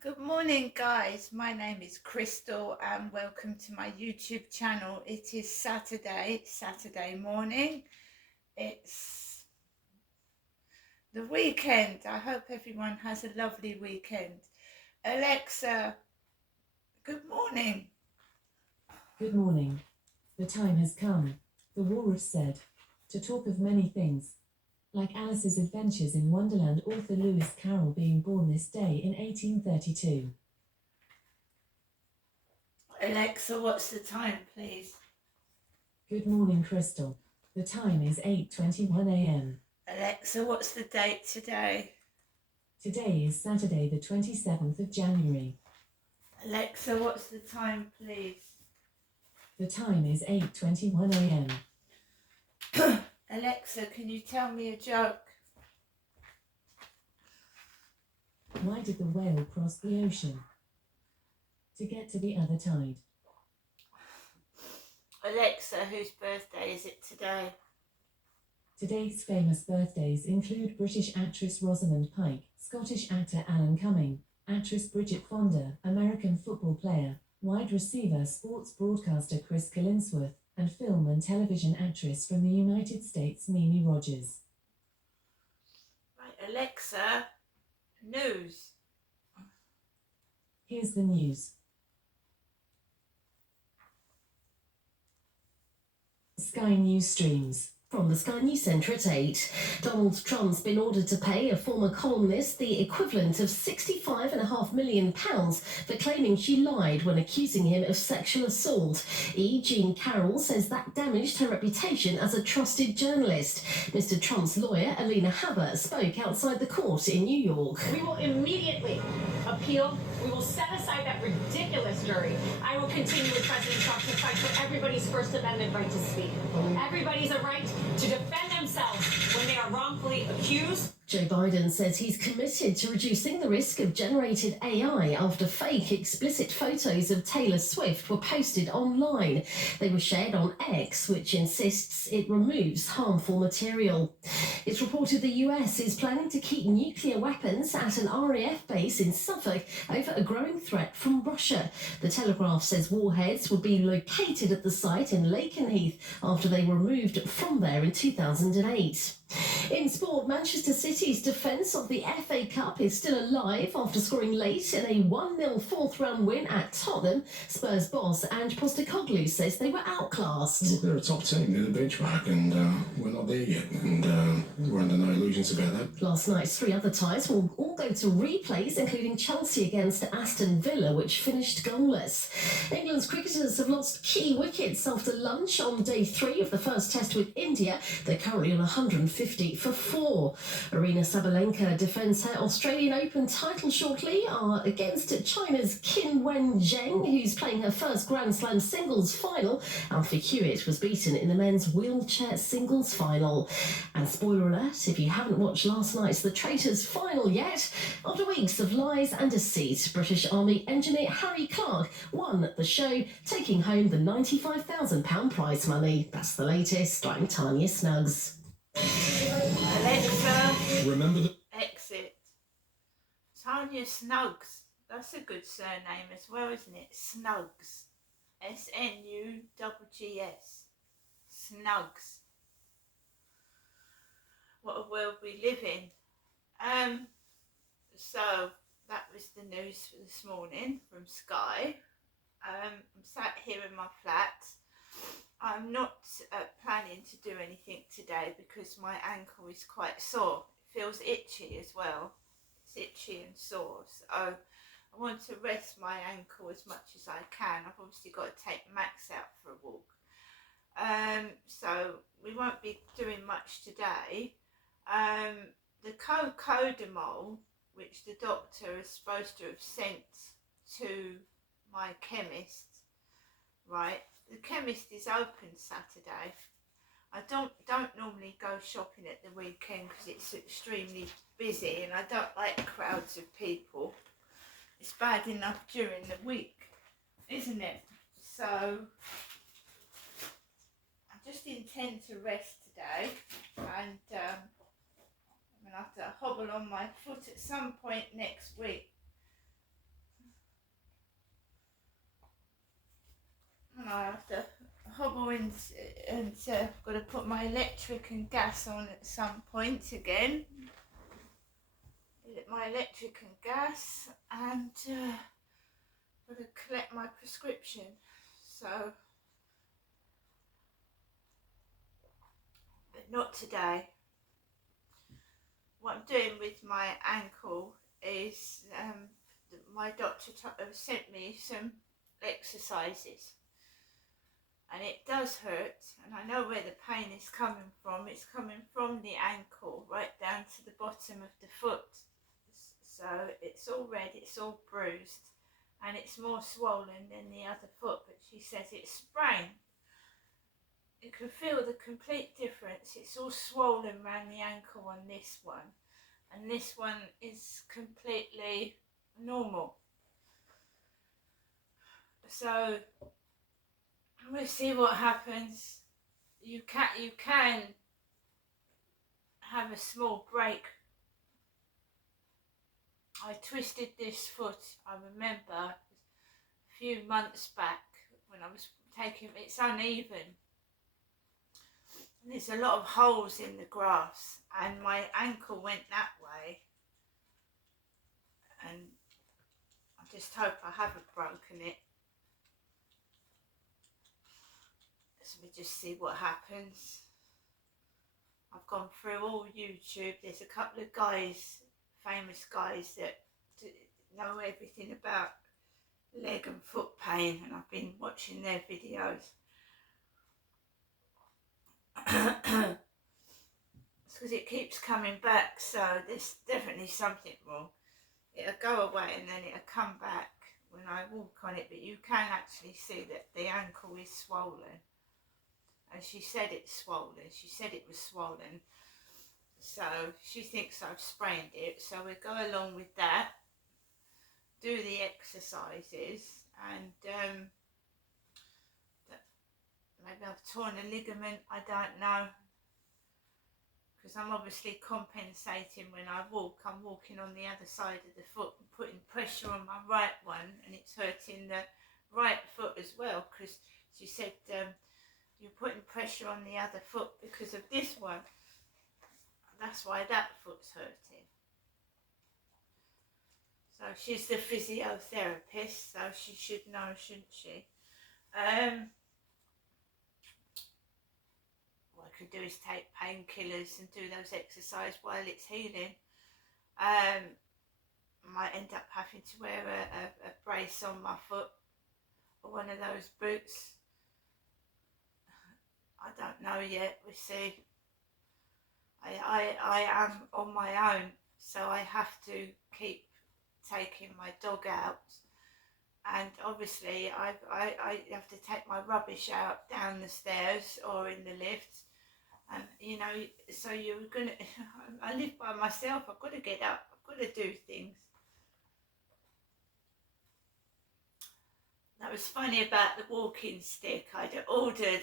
Good morning, guys. My name is Crystal, and welcome to my YouTube channel. It is Saturday morning. It's the weekend. I hope everyone has a lovely weekend. Alexa, good morning. Good morning. The time has come, the walrus said, to talk of many things, like Alice's adventures in Wonderland, author Lewis Carroll being born this day in 1832. Alexa, what's the time, please? Good morning, Crystal. The time is 8:21 a.m. Alexa, what's the date today? Today is Saturday, the 27th of January. Alexa, what's the time, please? The time is 8:21 a.m. Alexa, can you tell me a joke? Why did the whale cross the ocean? To get to the other tide. Alexa, whose birthday is it today? Today's famous birthdays include British actress Rosamund Pike, Scottish actor Alan Cumming, actress Bridget Fonda, American football player, wide receiver sports broadcaster Chris Collinsworth, and film and television actress from the United States Mimi Rogers. Right, Alexa, news. Here's the news. Sky News streams. From the Sky News Centre at 8, Donald Trump's been ordered to pay a former columnist the equivalent of £65.5 million for claiming she lied when accusing him of sexual assault. Jean Carroll says that damaged her reputation as a trusted journalist. Mr. Trump's lawyer, Alina Habba, spoke outside the court in New York. We will immediately appeal. We will set aside that ridiculous jury. I will continue with President Trump to fight for everybody's First Amendment right to speak. Everybody's a right to defend themselves when they are wrongfully accused. Joe Biden says he's committed to reducing the risk of generated AI after fake explicit photos of Taylor Swift were posted online. They were shared on X, which insists it removes harmful material. It's reported the US is planning to keep nuclear weapons at an RAF base in Suffolk over a growing threat from Russia. The Telegraph says warheads would be located at the site in Lakenheath after they were moved from there in 2008. In sport, Manchester City's defence of the FA Cup is still alive after scoring late in a 1-0 fourth-round win at Tottenham. Spurs boss Ange Postecoglou says they were outclassed. Look, they're a top team, they're the benchmark, and we're not there yet, and we're under no illusions about that. Last night's three other ties will all go to replays, including Chelsea against Aston Villa, which finished goalless. England's cricketers have lost key wickets after lunch on day 3 of the first test with India. They're currently on 150 for 4. Arina Sabalenka defends her Australian Open title shortly against China's Qin Wen-zheng, who's playing her first Grand Slam singles final. Alfie Hewitt was beaten in the men's wheelchair singles final. And spoiler alert, if you haven't watched last night's The Traitors final yet, after weeks of lies and deceit, British Army engineer Harry Clark won the show, taking home the £95,000 prize money. That's the latest. I'm Tanya Snuggs. Alexa, Remember the exit. Tanya Snuggs. That's a good surname as well, isn't it? Snuggs. Snuggs. Snuggs. What a world we live in. So that was the news for this morning from Sky. I'm sat here in my flat. I'm not planning to do anything today because my ankle is quite sore. It feels itchy as well. It's itchy and sore. So I want to rest my ankle as much as I can. I've obviously got to take Max out for a walk. So we won't be doing much today. The cocodamol, which the doctor is supposed to have sent to my chemist, right? The chemist is open Saturday. I don't normally go shopping at the weekend because it's extremely busy and I don't like crowds of people. It's bad enough during the week, isn't it? So I just intend to rest today, and I'm going to have to hobble on my foot at some point next week. I have to hobble in and got to put my electric and gas on at some point again. My electric and gas, and got to collect my prescription. So, but not today. What I'm doing with my ankle is my doctor sent me some exercises, and it does hurt, and I know where the pain is coming from. It's coming from the ankle right down to the bottom of the foot. So it's all red, it's all bruised, and it's more swollen than the other foot, but she says it's sprained. You can feel the complete difference. It's all swollen around the ankle on this one, and this one is completely normal. So we'll see what happens. You can have a small break. I twisted this foot, I remember, a few months back when I was taking, it's uneven. There's a lot of holes in the grass, and my ankle went that way, and I just hope I haven't broken it. So we just see what happens. I've gone through all YouTube. There's a couple of guys, famous guys, that know everything about leg and foot pain, and I've been watching their videos. It's because it keeps coming back, so there's definitely something wrong. It'll go away and then it'll come back when I walk on it, but you can actually see that the ankle is swollen, and she said it's swollen. She said it was swollen, so she thinks I've sprained it. So we go along with that, do the exercises, and maybe I've torn a ligament, I don't know, because I'm obviously compensating when I walk. I'm walking on the other side of the foot and putting pressure on my right one, and it's hurting the right foot as well, because she said you're putting pressure on the other foot because of this one. That's why that foot's hurting. So she's the physiotherapist, so she should know, shouldn't she? What I could do is take painkillers and do those exercises while it's healing. Might end up having to wear a brace on my foot, or one of those boots. I don't know yet, we'll see. I am on my own, so I have to keep taking my dog out, and obviously I have to take my rubbish out down the stairs or in the lift, and you know, so you're gonna I live by myself. I've got to get up, I've got to do things. That was funny about the walking stick. I'd ordered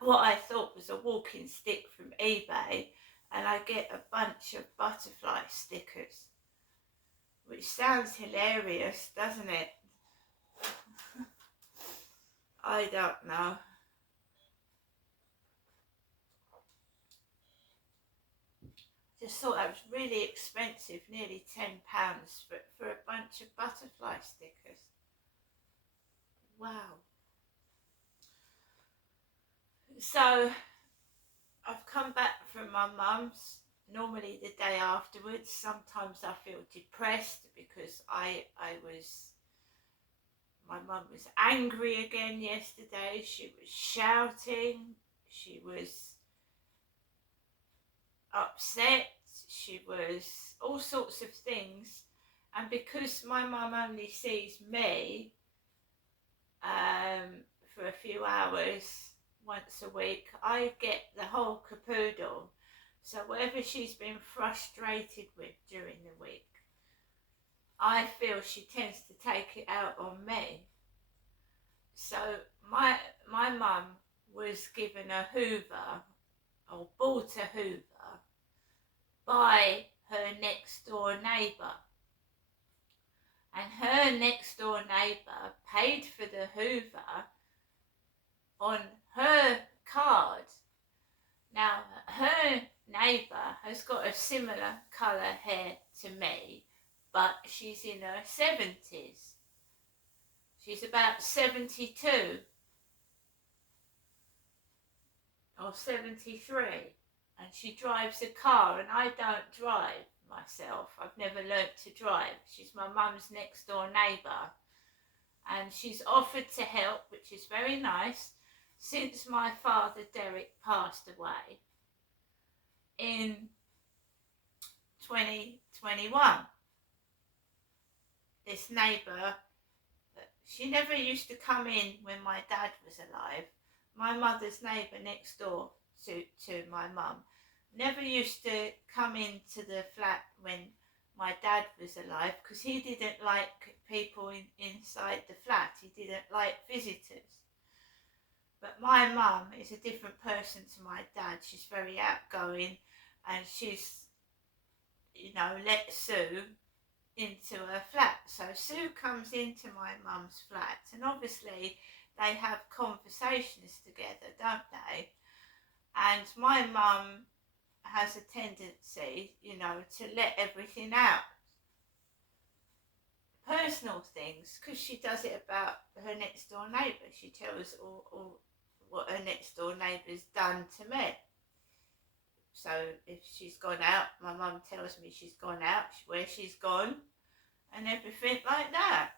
what I thought was a walking stick from eBay, and I get a bunch of butterfly stickers, which sounds hilarious, doesn't it? I don't know. Just thought that was really expensive, nearly £10 for a bunch of butterfly stickers. Wow. So I've come back from my mum's, normally the day afterwards. Sometimes I feel depressed because my mum was angry again yesterday. She was shouting, she was upset, she was all sorts of things. And because my mum only sees me for a few hours once a week, I get the whole caboodle. So whatever she's been frustrated with during the week, I feel she tends to take it out on me. So my mum was given a Hoover, or bought a Hoover, by her next door neighbour. And her next door neighbour paid for the Hoover on her card. Now, her neighbour has got a similar colour hair to me, but she's in her 70s. She's about 72 or 73, and she drives a car, and I don't drive myself. I've never learnt to drive. She's my mum's next door neighbour, and she's offered to help, which is very nice, since my father Derek passed away in 2021. This neighbour, she never used to come in when my dad was alive. My mother's neighbour next door to my mum never used to come into the flat when my dad was alive, because he didn't like people inside the flat. He didn't like visitors. But my mum is a different person to my dad. She's very outgoing, and she's, you know, let Sue into her flat. So Sue comes into my mum's flat, and obviously they have conversations together, don't they? And my mum has a tendency, you know, to let everything out. Personal things, because she does it about her next door neighbour. She tells all what her next door neighbour's done to me. So if she's gone out, my mum tells me she's gone out, where she's gone, and everything like that.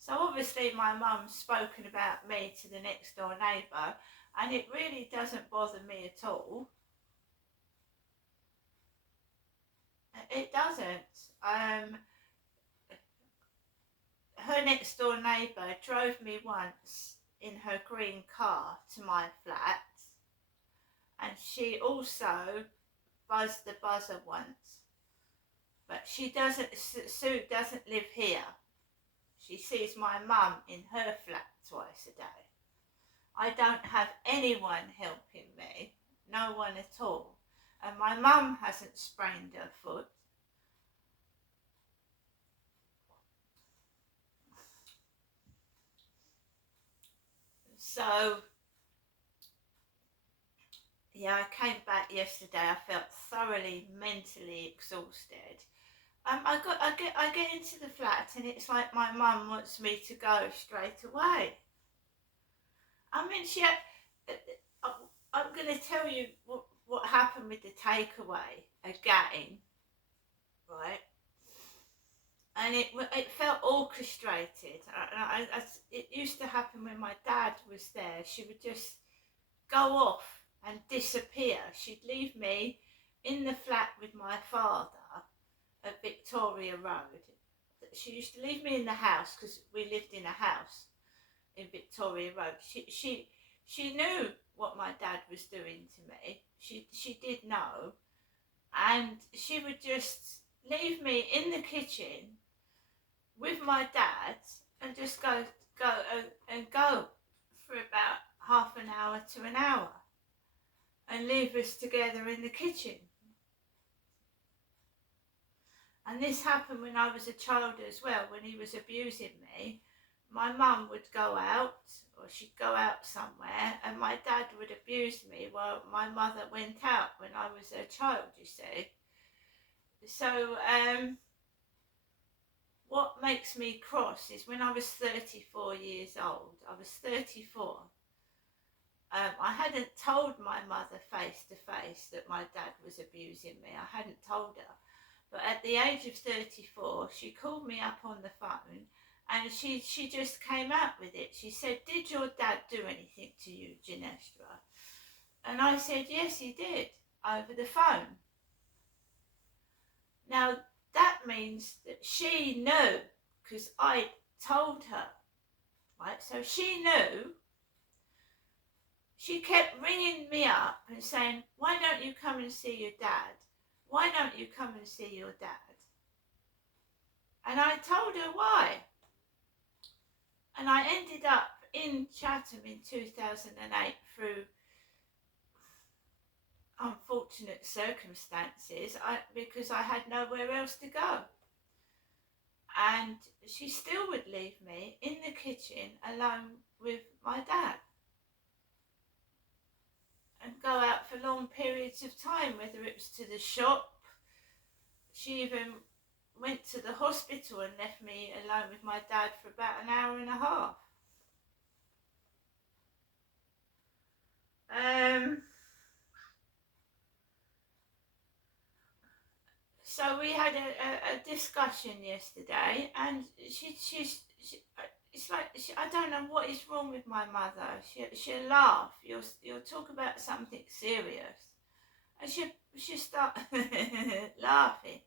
So obviously my mum's spoken about me to the next door neighbour, and it really doesn't bother me at all. It doesn't. Her next door neighbour drove me once in her green car to my flat, and she also buzzed the buzzer once. But Sue doesn't live here. She sees my mum in her flat twice a day. I don't have anyone helping me, no one at all. And my mum hasn't sprained her foot. So, yeah, I came back yesterday. I felt thoroughly mentally exhausted. I get into the flat, and it's like my mum wants me to go straight away. I mean, I'm going to tell you what happened with the takeaway again, right? And it felt orchestrated. It used to happen when my dad was there. She would just go off and disappear. She'd leave me in the flat with my father at Victoria Road. She used to leave me in the house, because we lived in a house in Victoria Road. She knew what my dad was doing to me. She did know, and she would just leave me in the kitchen with my dad and just go for about half an hour to an hour and leave us together in the kitchen. And this happened when I was a child as well. When he was abusing me, my mum would go out, or she'd go out somewhere, and my dad would abuse me while my mother went out when I was a child, you see. So what makes me cross is when I was 34 years old. I was 34. I hadn't told my mother face to face that my dad was abusing me. I hadn't told her. But at the age of 34, she called me up on the phone, and she just came out with it. She said, "Did your dad do anything to you, Ginestra?" And I said, "Yes, he did," over the phone. Now, that means that she knew, because I told her, right? So she knew. She kept ringing me up and saying, "Why don't you come and see your dad? Why don't you come and see your dad?" And I told her why. And I ended up in Chatham in 2008 through unfortunate circumstances, because I had nowhere else to go. And she still would leave me in the kitchen alone with my dad. and go out for long periods of time, whether it was to the shop. She even went to the hospital and left me alone with my dad for about an hour and a half. So we had a discussion yesterday, and it's like I don't know what is wrong with my mother. She'll laugh. You'll talk about something serious, and she'll start laughing.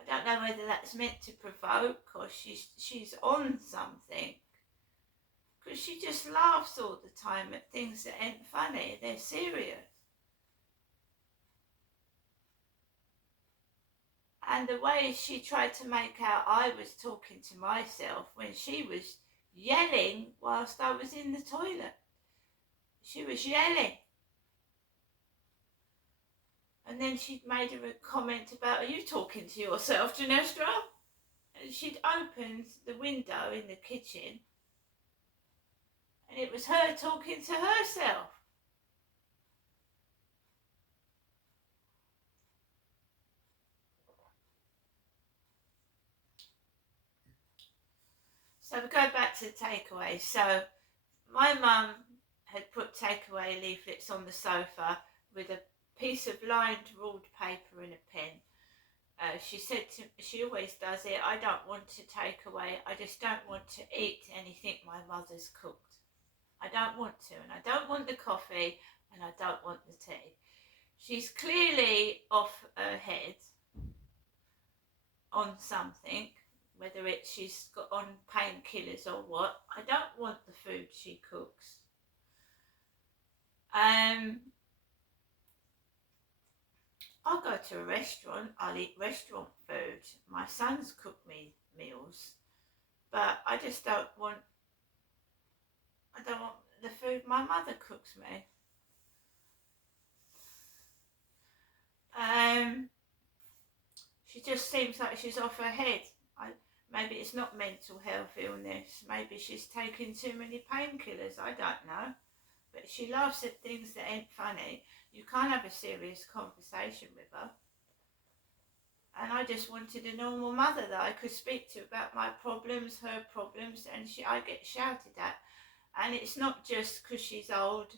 I don't know whether that's meant to provoke or she's on something. Because she just laughs all the time at things that ain't funny. They're serious. And the way she tried to make out I was talking to myself when she was yelling whilst I was in the toilet. She was yelling. And then she'd made a comment about, are you talking to yourself, Janestra? And she'd opened the window in the kitchen, and it was her talking to herself. So we go back to the takeaway. So my mum had put takeaway leaflets on the sofa with a piece of lined ruled paper and a pen. She said she always does it, I don't want to take away, I just don't want to eat anything my mother's cooked. I don't want to, and I don't want the coffee, and I don't want the tea. She's clearly off her head on something, whether it's she's got on painkillers or what. I don't want the food she cooks. I'll go to a restaurant, I'll eat restaurant food. My sons cook me meals, but I don't want the food my mother cooks me. She just seems like she's off her head. Maybe it's not mental health illness. Maybe she's taking too many painkillers. I don't know. But she laughs at things that ain't funny. You can't have a serious conversation with her. And I just wanted a normal mother that I could speak to about my problems, her problems, and I get shouted at. And it's not just because she's old.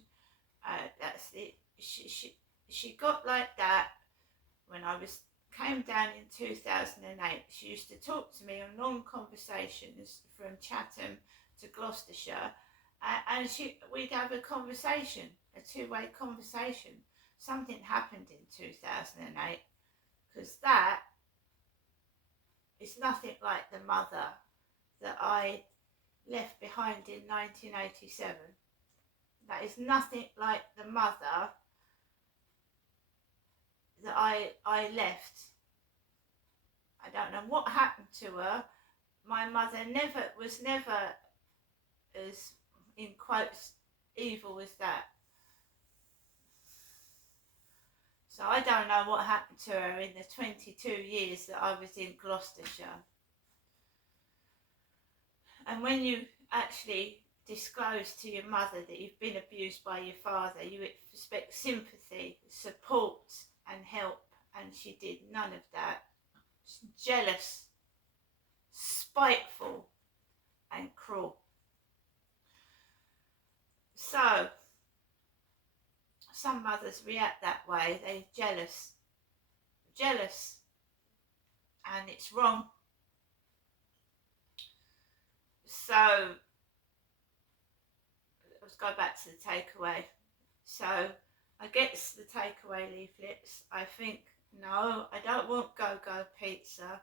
That's it. She got like that when I came down in 2008. She used to talk to me on long conversations from Chatham to Gloucestershire, and we'd have a conversation, a two-way conversation. Something happened in 2008, because that is nothing like the mother that I left behind in 1987. That is nothing like the mother that I left. I don't know what happened to her. My mother was never as, in quotes, evil as that. So I don't know what happened to her in the 22 years that I was in Gloucestershire. And when you actually disclose to your mother that you've been abused by your father, you expect sympathy, support and help, and she did none of that. She's jealous, spiteful and cruel. So some mothers react that way. They're jealous, and it's wrong. So let's go back to the takeaway. So I get the takeaway leaflets. I think, no, I don't want Go-Go pizza.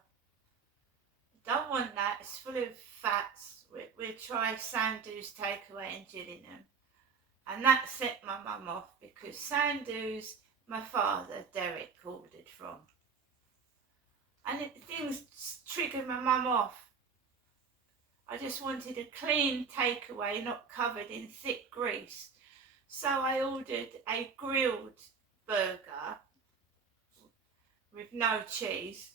I don't want that. It's full of fats. We'll try Sandu's takeaway in Gillingham. And that set my mum off, because Sandu's my father, Derek, ordered from. And things triggered my mum off. I just wanted a clean takeaway, not covered in thick grease. So I ordered a grilled burger with no cheese,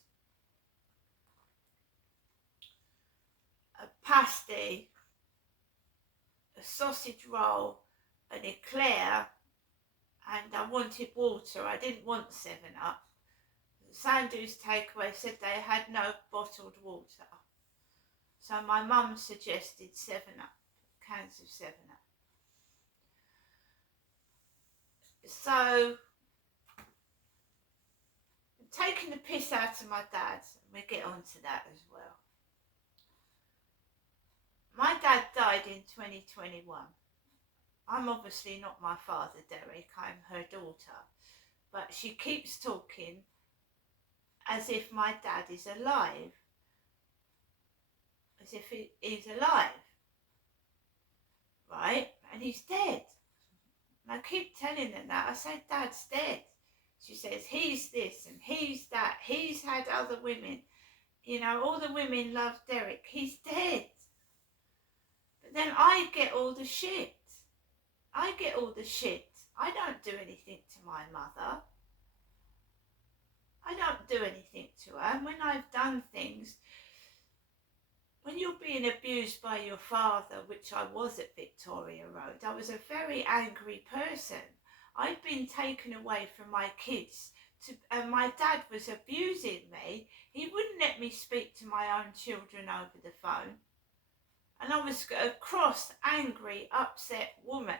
a pasty, a sausage roll, an eclair, and I wanted water. I didn't want 7-Up. Sandu's takeaway said they had no bottled water. So my mum suggested 7-Up, cans of 7-Up. So, taking the piss out of my dad, we'll get on to that as well. My dad died in 2021. I'm obviously not my father, Derek, I'm her daughter. But she keeps talking as if my dad is alive. As if he's alive. Right? And he's dead. And I keep telling her that. I say, Dad's dead. She says, he's this and he's that. He's had other women. You know, all the women love Derek. He's dead. But then I get all the shit. I get all the shit. I don't do anything to my mother. I don't do anything to her. And when I've done things, when you're being abused by your father, which I was at Victoria Road, I was a very angry person. I'd been taken away from my kids, and my dad was abusing me. He wouldn't let me speak to my own children over the phone. And I was a cross, angry, upset woman.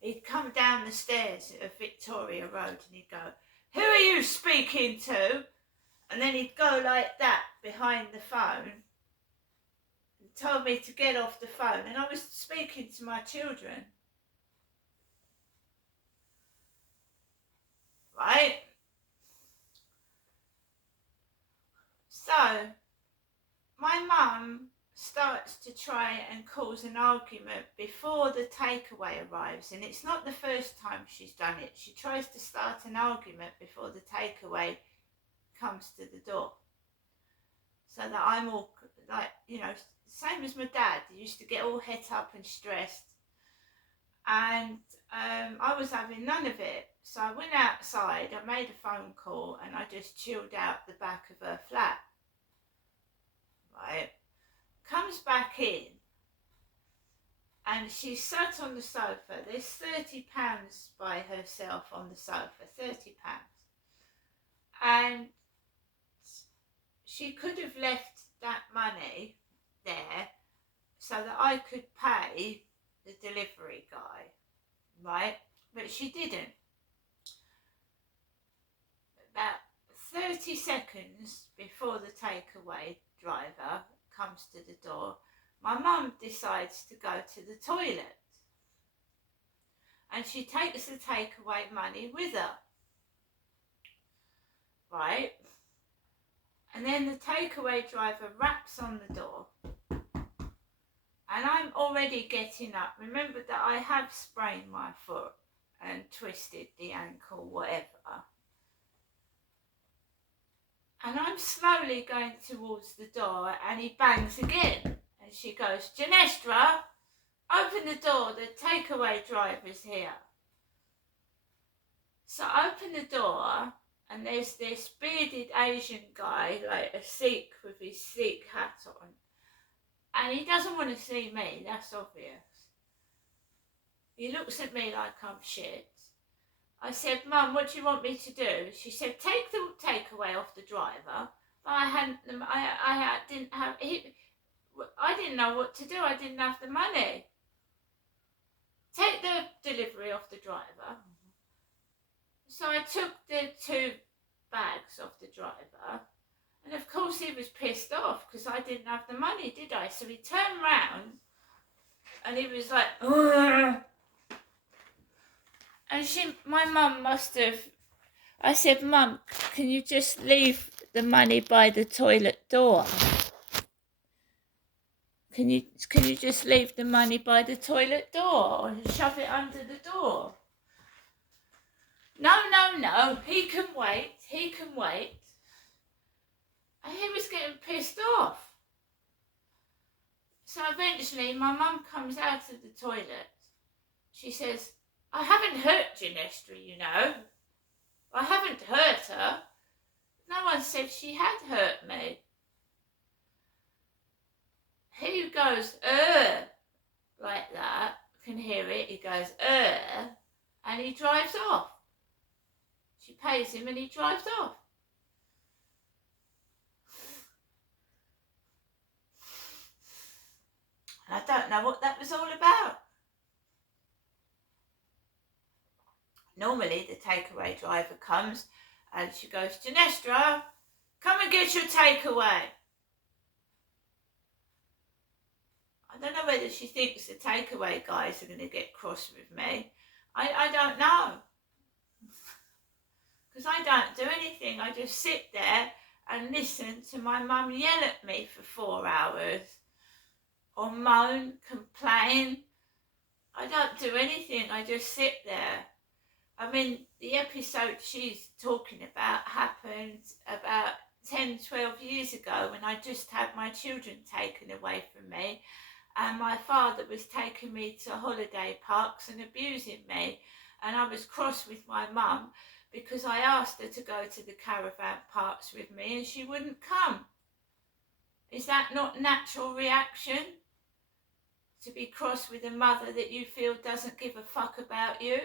He'd come down the stairs at Victoria Road and he'd go, "Who are you speaking to?" And then he'd go like that behind the phone and told me to get off the phone. And I was speaking to my children. Right? So, my mum starts to try and cause an argument before the takeaway arrives. And it's not the first time she's done it. She tries to start an argument before the takeaway comes to the door, so that I'm all like, you know, same as my dad. He used to get all het up and stressed, and I was having none of it. So I went outside, I made a phone call, and I just chilled out the back of her flat. Right, comes back in, and she sat on the sofa. There's £30 by herself on the sofa, £30, and she could have left that money there so that I could pay the delivery guy, right? But she didn't. About 30 seconds before the takeaway driver comes to the door, my mum decides to go to the toilet. And she takes the takeaway money with her, right? And then the takeaway driver raps on the door. And I'm already getting up. Remember that I have sprained my foot and twisted the ankle, whatever. And I'm slowly going towards the door, and he bangs again. And she goes, "Janestra, open the door, the takeaway driver's here." So I open the door, and there's this bearded Asian guy, like a Sikh with his Sikh hat on. And he doesn't want to see me, that's obvious. He looks at me like I'm shit. I said, "Mum, what do you want me to do?" She said, "Take the takeaway off the driver." But I didn't know what to do. I didn't have the money. Take the delivery off the driver. So I took the 2 bags off the driver. And of course he was pissed off because I didn't have the money, did I? So he turned round and he was like, "Ugh." And my mum must have, I said, "Mum, can you just leave the money by the toilet door? Can you just leave the money by the toilet door or shove it under the door?" No, he can wait. And he was getting pissed off. So eventually my mum comes out of the toilet. She says, "I haven't hurt Janestra, you know. I haven't hurt her. No one said she had hurt me." He goes, like that. can hear it. He goes, and he drives off. She pays him and he drives off. And I don't know what that was all about. Normally the takeaway driver comes and she goes, Janestra, come and get your takeaway. I don't know whether she thinks the takeaway guys are going to get cross with me. I don't know. Because I don't do anything. I just sit there and listen to my mum yell at me for 4 hours. Or moan, complain. I don't do anything. I just sit there. I mean, the episode she's talking about happened about 10, 12 years ago when I just had my children taken away from me. And my father was taking me to holiday parks and abusing me. And I was cross with my mum because I asked her to go to the caravan parks with me and she wouldn't come. Is that not natural reaction? To be cross with a mother that you feel doesn't give a fuck about you?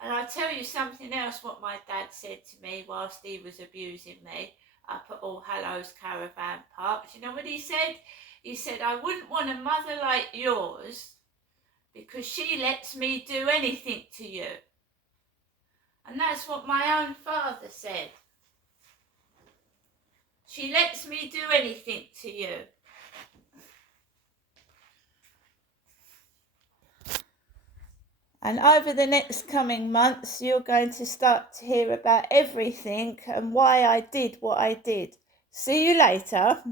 And I'll tell you something else what my dad said to me whilst he was abusing me up at All Hallows Caravan Park. Do you know what he said? He said, I wouldn't want a mother like yours because she lets me do anything to you. And that's what my own father said. She lets me do anything to you. And over the next coming months, you're going to start to hear about everything and why I did what I did. See you later.